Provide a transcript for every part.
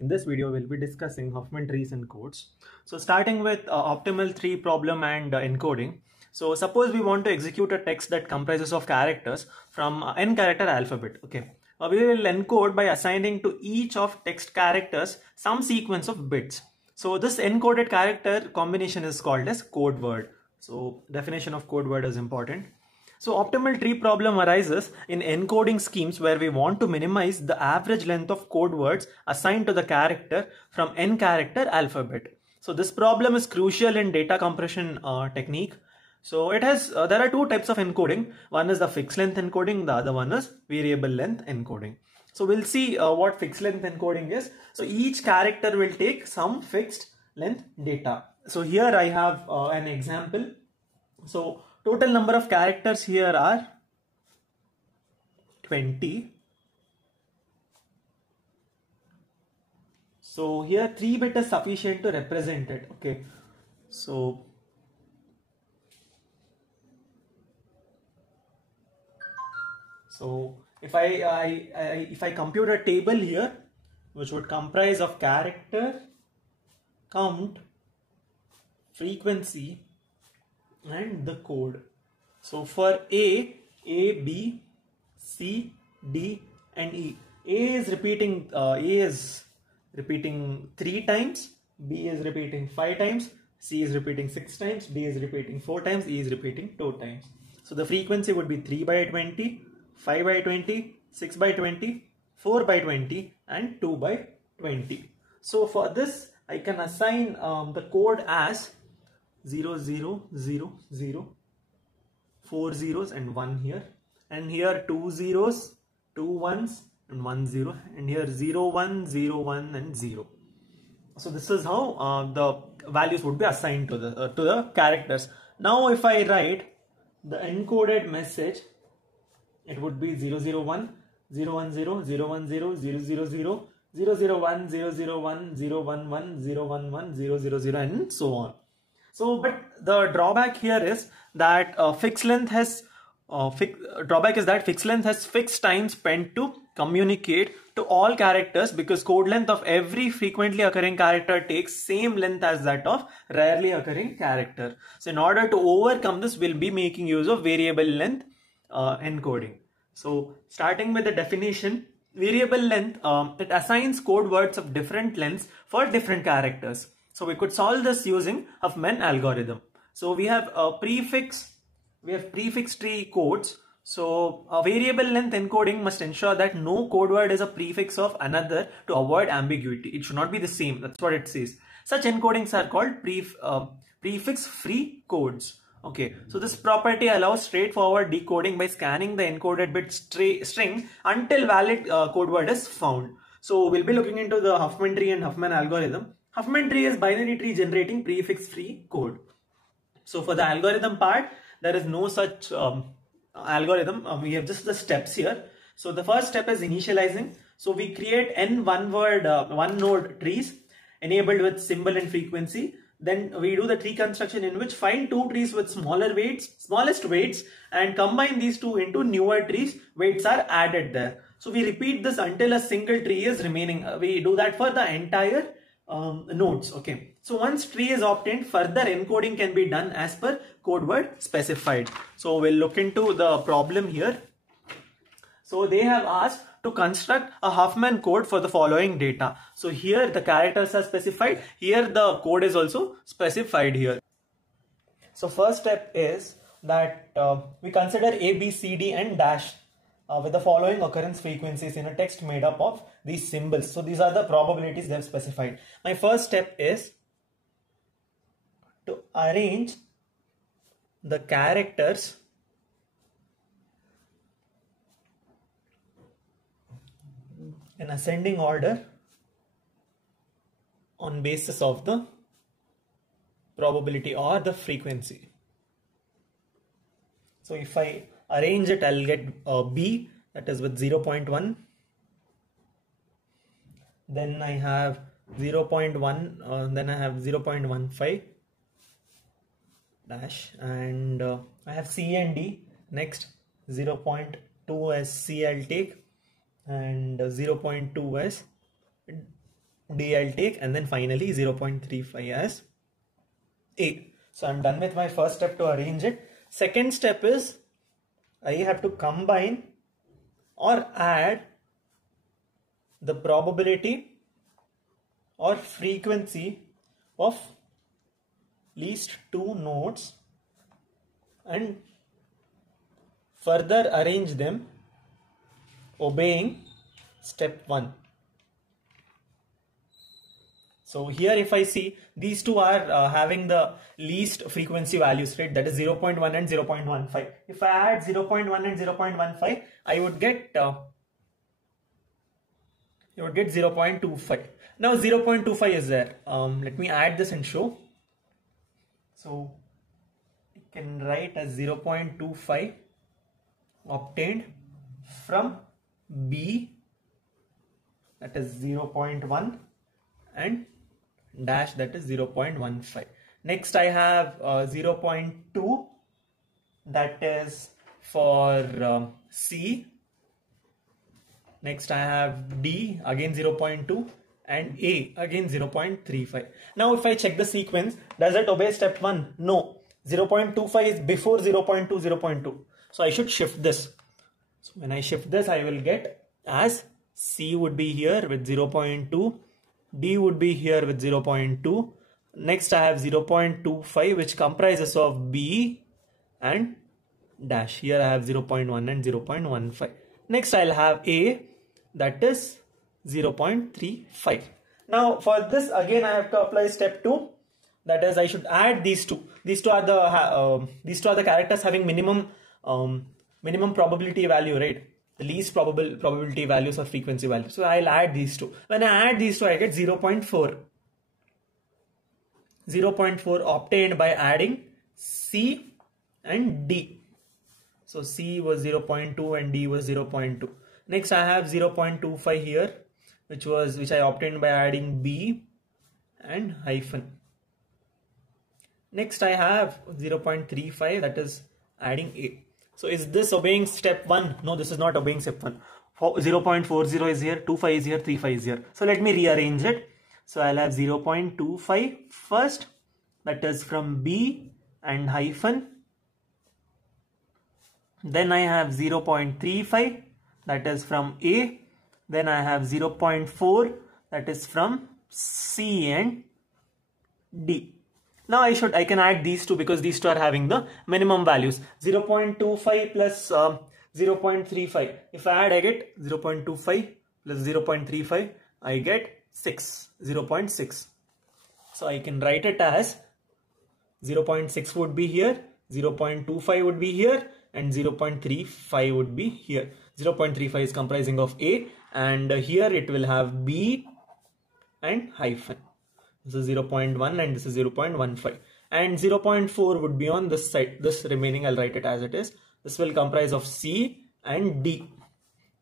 In this video, we'll be discussing Huffman Trees and Codes. So starting with optimal tree problem and encoding. So suppose we want to execute a text that comprises of characters from n character alphabet. Okay, we will encode by assigning to each of text characters some sequence of bits. So this encoded character combination is called as code word. So definition of code word is important. So optimal tree problem arises in encoding schemes where we want to minimize the average length of code words assigned to the character from n character alphabet. So this problem is crucial in data compression technique. So it has there are two types of encoding. One is the fixed length encoding, the other one is variable length encoding. So we'll see what fixed length encoding is. So each character will take some fixed length data. So here I have an example. So total number of characters here are 20. So here 3 bit is sufficient to represent it. Okay. So if I compute a table here, which would comprise of character, count, frequency, and the code. So for A, B, C, D, and E. A is repeating 3 times, B is repeating 5 times, C is repeating 6 times, D is repeating 4 times, E is repeating 2 times. So the frequency would be 3 by 20, 5 by 20, 6 by 20, 4 by 20, and 2 by 20. So for this, I can assign the code as 0, 0, 0, 0, 4 zeros and 1 here, and here 2 zeros, 2 ones and 1 0, and here 0, 1, 0, 1 and 0. So this is how the values would be assigned to the characters. Now if I write the encoded message, it would be 001, 010, 010, 000, 000, 001, 001, 011, 011, 000, and so on. So, but the drawback here is that fixed length has fixed time spent to communicate to all characters, because code length of every frequently occurring character takes same length as that of rarely occurring character. So in order to overcome this, we'll be making use of variable length encoding. So starting with the definition, variable length, it assigns code words of different lengths for different characters. So we could solve this using Huffman algorithm. So we have a prefix tree codes. So a variable length encoding must ensure that no code word is a prefix of another to avoid ambiguity. It should not be the same. That's what it says. Such encodings are called prefix free codes. Okay, so this property allows straightforward decoding by scanning the encoded bit string until valid code word is found. So we'll be looking into the Huffman tree and Huffman algorithm. Huffman tree is binary tree generating prefix free code. So for the algorithm part, there is no such algorithm. We have just the steps here. So the first step is initializing. So we create n one node trees enabled with symbol and frequency. Then we do the tree construction, in which find two trees with smallest weights, and combine these two into newer trees. Weights are added there. So we repeat this until a single tree is remaining. We do that for the entire nodes. Okay. So once tree is obtained, further encoding can be done as per code word specified. So we'll look into the problem here. So they have asked to construct a Huffman code for the following data. So here the characters are specified. Here the code is also specified here. So first step is that we consider A, B, C, D and dash with the following occurrence frequencies in a text made up of these symbols. So these are the probabilities they have specified. My first step is to arrange the characters in ascending order on basis of the probability or the frequency. So if I arrange it, I'll get B, that is with 0.1. Then I have 0.1, then I have 0.15 dash, and I have C and D. Next 0.2 as C I'll take, and 0.2 as D I'll take, and then finally 0.35 as A. So I'm done with my first step to arrange it. Second step is I have to combine or add the probability or frequency of least two nodes and further arrange them obeying step 1. So here if I see these two are having the least frequency values, right? That is 0.1 and 0.15. If I add 0.1 and 0.15, I would get 0.25. Now 0.25 is there. Let me add this and show. So you can write as 0.25 obtained from B, that is 0.1, and dash, that is 0.15. Next I have 0.2, that is for C. Next I have D, again 0.2, and A, again 0.35. Now if I check the sequence, does it obey step 1? No. 0.25 is before 0.2, 0.2. So I should shift this. So when I shift this, I will get as C would be here with 0.2, D would be here with 0.2. Next I have 0.25, which comprises of B and dash. Here I have 0.1 and 0.15. Next I'll have A, that is 0.35. Now for this again I have to apply step 2. That is, I should add these two. These two are the characters having minimum probability value, right? The least probability values or frequency values. So I'll add these two. When I add these two, I get 0.4. 0.4 obtained by adding C and D. So C was 0.2 and D was 0.2. Next I have 0.25 here, which I obtained by adding B and hyphen. Next I have 0.35, that is adding A. So is this obeying step 1? No, this is not obeying step 1. 0.40 is here, 25 is here, 35 is here. So let me rearrange it. So I'll have 0.25 first, that is from B and hyphen. Then I have 0.35, that is from A. Then I have 0.4, that is from C and D. Now I can add these two because these two are having the minimum values. 0.25 plus 0.35. If I add, I get 0.25 plus 0.35. I get 0.6. So I can write it as 0.6 would be here, 0.25 would be here, and 0.35 would be here. 0.35 is comprising of A, and here it will have B and hyphen. This is 0.1 and this is 0.15, and 0.4 would be on this side. This remaining I'll write it as it is. This will comprise of C and D.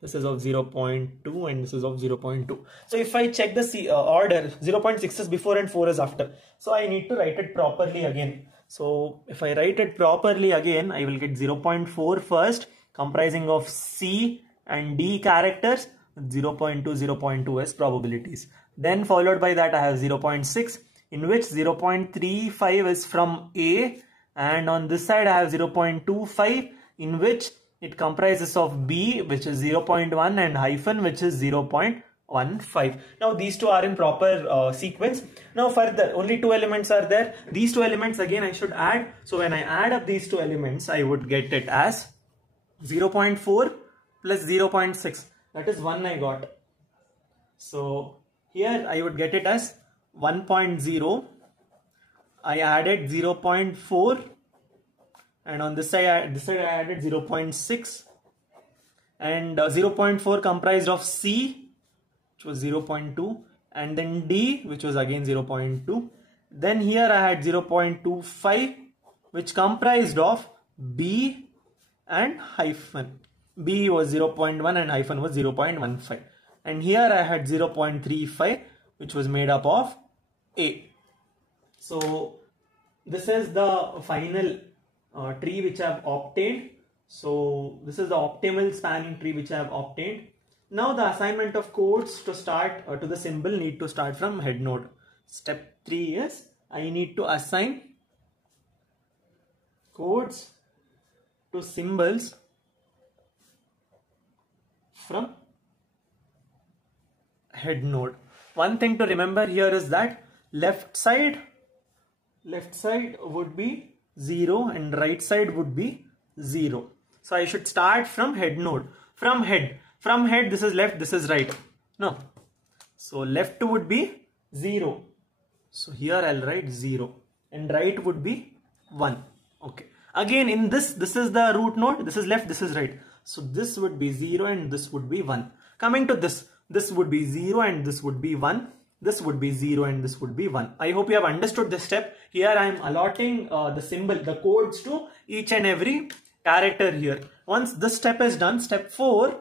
This is of 0.2 and this is of 0.2. So if I check the order, 0.6 is before and 4 is after. So I need to write it properly again. So if I write it properly again, I will get 0.4 first, comprising of C and D characters, 0.2, 0.2 as probabilities. Then followed by that I have 0.6, in which 0.35 is from A, and on this side I have 0.25, in which it comprises of B, which is 0.1, and hyphen, which is 0.15. Now these two are in proper sequence. Now further, only two elements are there. These two elements again I should add. So when I add up these two elements, I would get it as 0.4 plus 0.6. That is 1 I got. So here I would get it as 1.0. I added 0.4, and on this side I added 0.6, and 0.4 comprised of C, which was 0.2, and then D, which was again 0.2. Then here I had 0.25, which comprised of B and hyphen. B was 0.1 and hyphen was 0.15. And here I had 0.35, which was made up of A. So this is the final tree which I have obtained. So this is the optimal spanning tree which I have obtained. Now the assignment of codes to start to the symbol need to start from head node. Step 3 is I need to assign codes to symbols from head node. One thing to remember here is that left side would be 0 and right side would be 0. So I should start from head node. From head this is left, this is right. No. So left would be 0. So here I'll write 0 and right would be 1. Okay. Again in this is the root node, this is left, this is right. So this would be 0 and this would be 1. Coming to this would be 0 and this would be 1. This would be 0 and this would be 1. I hope you have understood this step. Here I am allotting the symbol, the codes to each and every character here. Once this step is done, step 4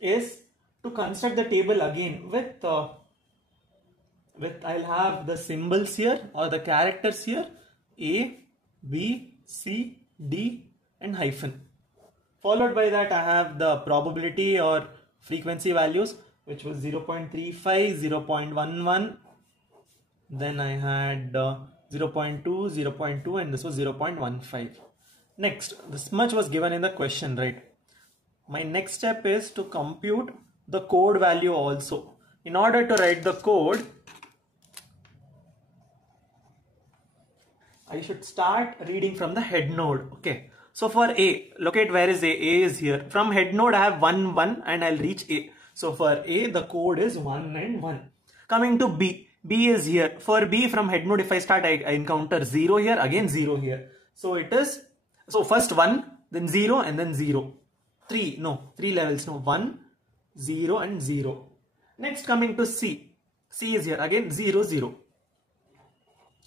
is to construct the table again with I'll have the symbols here or the characters here, A, B, C, D and hyphen. Followed by that I have the probability or frequency values, which was 0.35, 0.11, then I had 0.2, 0.2 and this was 0.15. Next, this much was given in the question, right? My next step is to compute the code value also. In order to write the code, I should start reading from the head node. Okay. So for A, locate where is A. A is here. From head node I have 1, 1 and I'll reach A. So for A, the code is 1 and 1. Coming to B, B is here. For B from head node, if I start, I encounter 0 here, again 0 here. So it is, so first 1, then 0 and then 0. 3 levels, 1, 0 and 0. Next coming to C, C is here, again 0, 0.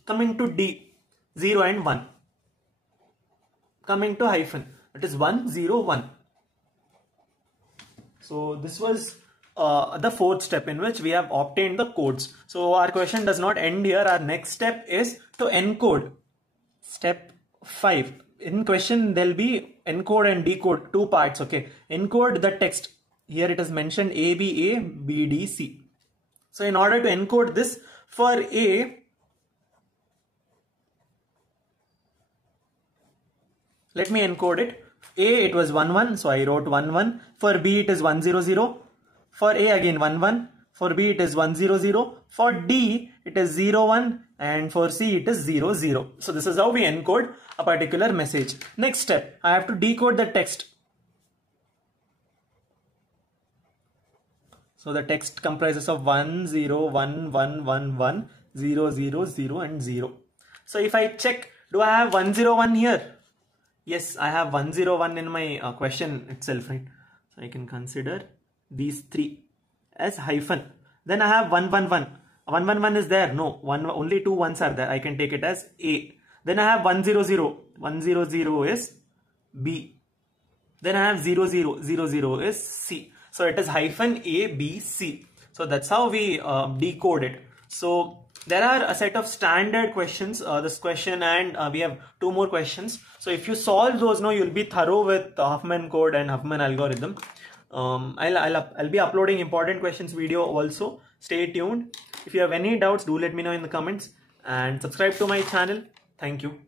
Coming to D, 0 and 1. Coming to hyphen, it is 1, 0, 1. So this was the fourth step in which we have obtained the codes. So our question does not end here. Our next step is to encode. Step 5. In question there will be encode and decode, two parts. Okay, encode the text. Here it is mentioned A, B, A, B, D, C. So in order to encode this, for A, let me encode it. A, it was 1, 1, so I wrote 1, 1. For B, it is 1, 0, 0. For A, again 1, 1. For B, it is 1, 0, 0. For D, it is 0, 1. And for C, it is 0, 0. So this is how we encode a particular message. Next step, I have to decode the text. So the text comprises of 1, 0, 1, 1, 1, 1, 0, 0, 0 and 0. So if I check, do I have 1, 0, 1 here? Yes, I have 101 in my question itself, right? So I can consider these three as hyphen. Then I have 111. 111 is there? No, only two ones are there. I can take it as A. Then I have 100. 100 is B. Then I have 00. 00 is C. So it is hyphen A, B, C. So that's how we decode it. So there are a set of standard questions, this question and we have two more questions. So if you solve those now, you'll be thorough with Huffman code and Huffman algorithm. I'll be uploading important questions video also. Stay tuned. If you have any doubts, do let me know in the comments and subscribe to my channel. Thank you.